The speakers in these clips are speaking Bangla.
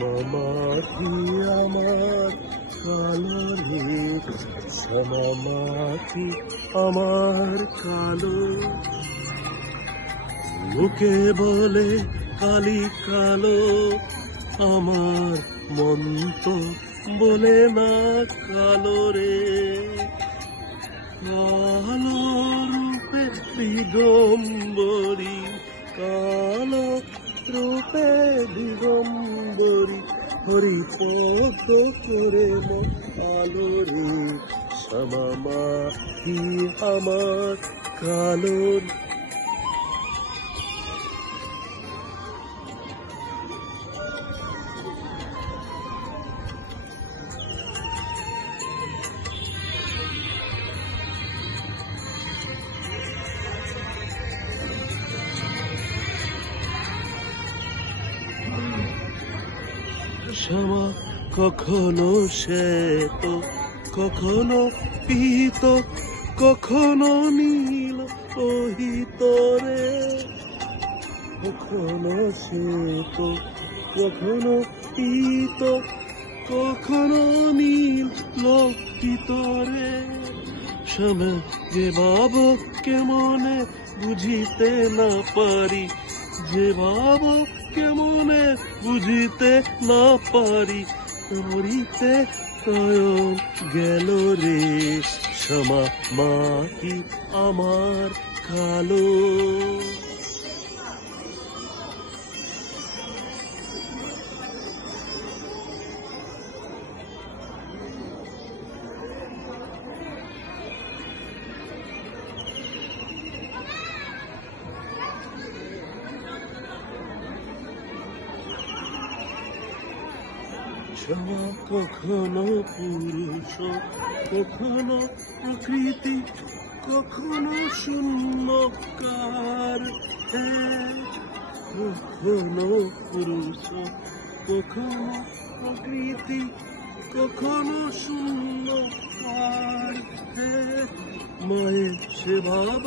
মাটি আমার কালো রে, শ্যামা মাটি আমার কালো। লোকে বলে কালি কালো, আমার মন তো বলে না কালো রে। কালো রূপে দিগম্বরী, কালো রূপে দিগম্বরী, হরিপদ করে আলো রে, শ্যামা মাটি আমার কালো। শ্যামা কখনো শ্বেত, কখনো পীত, কখনো নীল লোহিত রে। কখনো শ্বেত, কখনো পীত, কখনো নীল লোহিত রে। শ্যামা যে ভাব কেমনে বুঝিতে না পারি, যে ভাব কেমনে বুঝিতে না পারি, মরিতে নয়ন গেল রে, শ্যামা মাটি আমার কালো। শ্যামা কখনো পুরুষ, কখনো প্রকৃতি, কখনো শূন্যকার হে। কখনো পুরুষ, কখনো প্রকৃতি, কখনো শূন্যকার হে। মায়ের সে ভাব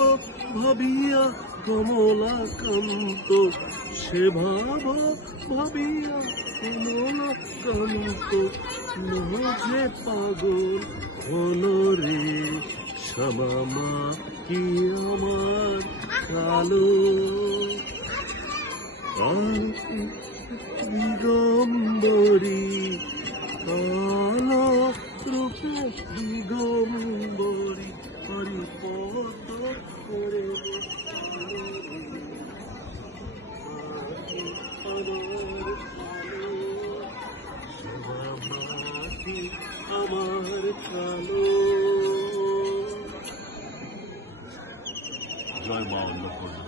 ভাবিয়া কমলাকান্ত, সে ভাব ভাবিয়া কমলাকান্ত, নজে পাগল হলো রে, শ্যামা মাটি আমার কালো। দিগম্বরী, কালো রূপে দিগম্বরী, হরিপদ করে আমার কালো। জয় মা অন্নপূর্ণা।